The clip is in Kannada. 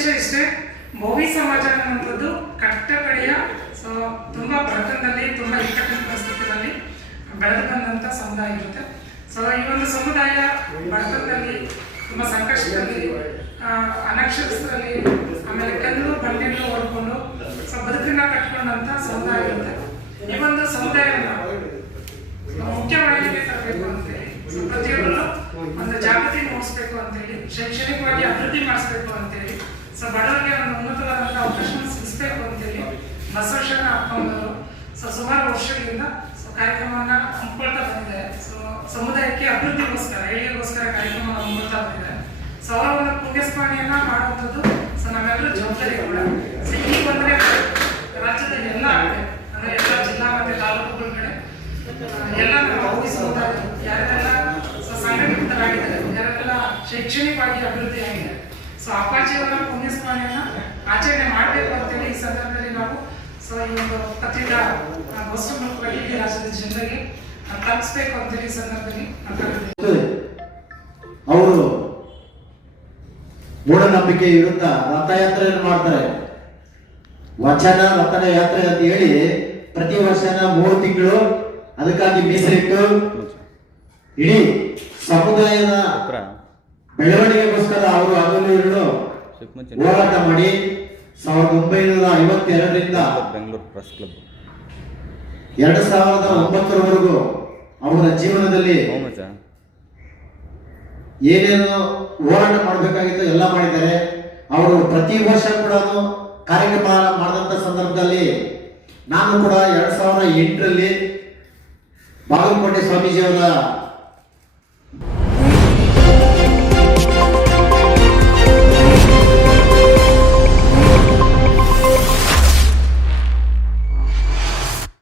ಉದ್ದೇಶ ಇಷ್ಟೇ, ಭೋವಿ ಸಮಾಜ ಅನ್ನುವಂಥದ್ದು ಕಟ್ಟ ಕಡೆಯ ತುಂಬ ಬಡತನದಲ್ಲಿ, ತುಂಬ ಇಕ್ಕಟ್ಟಿನ ಪರಿಸ್ಥಿತಿಯಲ್ಲಿ ಬೆಳೆದು ಬಂದಂಥ ಸಮುದಾಯ ಇರುತ್ತೆ. ಈ ಒಂದು ಸಮುದಾಯ ಬಡತನದಲ್ಲಿ, ತುಂಬ ಸಂಕಷ್ಟದಲ್ಲಿ, ಅನಕ್ಷರಸ್ಥರಲ್ಲಿ, ಆಮೇಲೆ ಕಲ್ಲು ಬಂಡೆಗಳು ಓಡ್ಕೊಂಡು ಬದುಕನ್ನ ಕಟ್ಕೊಂಡಂಥ ಸಮುದಾಯ ಇರುತ್ತೆ. ಈ ಒಂದು ಸಮುದಾಯವನ್ನು ಮುಖ್ಯವಾಹಿನಿಗೆ ತರಬೇಕು ಅಂತೇಳಿ, ಪ್ರತಿಯೊಬ್ಬರು ಒಂದು ಜಾಗೃತಿ ಮೂಡಿಸ್ಬೇಕು ಅಂತೇಳಿ, ಶೈಕ್ಷಣಿಕವಾಗಿ ಅಭಿವೃದ್ಧಿ ಮಾಡಿಸ್ಬೇಕು ಅಂತೇಳಿ, ಬಡವರಿಗೆ ಒಂದು ಉನ್ನತವಾದಂಥ ಅವಕಾಶ ಸಿಗಿಸ್ಬೇಕು ಅಂತೇಳಿ ಬಸವೇಶ್ವರ ಹಾಕೊಂಡವರು ಸುಮಾರು ವರ್ಷಗಳಿಂದ ಕಾರ್ಯಕ್ರಮವನ್ನು ಹಮ್ಮಿಕೊಳ್ತಾ ಬಂದಿದೆ. ಸಮುದಾಯಕ್ಕೆ ಅಭಿವೃದ್ಧಿಗೋಸ್ಕರ, ಏಳಿಗೆಗೋಸ್ಕರ ಕಾರ್ಯಕ್ರಮ ಹಮ್ಮಿಕೊಳ್ತಾ ಬಂದಿದೆ. ಅವರ ಒಂದು ಪುಣ್ಯಸ್ಮರಣೆಯನ್ನ ಮಾಡುವಂಥದ್ದು ನಮ್ಮೆಲ್ಲರ ಜವಾಬ್ದಾರಿ ಕೂಡ. ಈಗ ಬಂದರೆ ರಾಜ್ಯದ ಎಲ್ಲ ಅಂದರೆ ಎಲ್ಲ ಜಿಲ್ಲಾ ಮತ್ತು ತಾಲೂಕುಗಳ ಕಡೆ ಎಲ್ಲ ನಮ್ಮ ಭೋವಿ ಸಮುದಾಯ ಯಾರೆಲ್ಲ ಸಂಘಟಿತರಾಗಿದ್ದಾರೆ, ಯಾರೆಲ್ಲ ಶೈಕ್ಷಣಿಕವಾಗಿ ಅಭಿವೃದ್ಧಿ ಆಗಿದೆ, ಅಪ್ಪಾಜಿಯವರ ಪುಣ್ಯಸ್ಮರಣೆಯನ್ನ ಆಚರಣೆ ಮಾಡಬೇಕು ಅಂತೇಳಿ ಈ ಸಂದರ್ಭದಲ್ಲಿ ನಾವು ಈ ಒಂದು ಪತ್ರಿಕಾ ಗೋಷ್ಠಿ ಮೂಲಕವಾಗಿ ಇಡೀ ರಾಜ್ಯದ ಜನರಿಗೆ ತಲುಪಿಸಬೇಕು ಅಂತೇಳಿ ಈ ಸಂದರ್ಭದಲ್ಲಿ ಅವರು ಮೂಢನಂಬಿಕೆ ವಿರುದ್ಧ ರಥಯಾತ್ರೆಯನ್ನು ಮಾಡ್ತಾರೆ. ವಚನ ರಥನ ಯಾತ್ರೆ ಅಂತ ಹೇಳಿ ಪ್ರತಿ ವರ್ಷನ 3 ತಿಂಗಳು ಅದಕ್ಕಾಗಿ ಮೀಸಲಿಟ್ಟು ಇಡೀ ಸಮುದಾಯದ ಬೆಳವಣಿಗೆಗೋಸ್ಕರ ಅವರು ಹಗಲು ಇರಲು ಹೋರಾಟ ಮಾಡಿ 1952ರಿಂದ ಬೆಂಗಳೂರು ಪ್ರೆಸ್ ಕ್ಲಬ್ 2009ರವರೆಗೂ ಅವರ ಜೀವನದಲ್ಲಿ ಏನೇನು ಹೋರಾಟ ಮಾಡಬೇಕಾಗಿತ್ತು ಎಲ್ಲ ಮಾಡಿದ್ದಾರೆ. ಅವರು ಪ್ರತಿ ವರ್ಷ ಕೂಡ ಕಾರ್ಯಕ್ರಮ ಮಾಡಿದಂಥ ಸಂದರ್ಭದಲ್ಲಿ ನಾನು ಕೂಡ 2008ರಲ್ಲಿ ಬಾಗಲಕೋಟೆ ಸ್ವಾಮೀಜಿಯವರ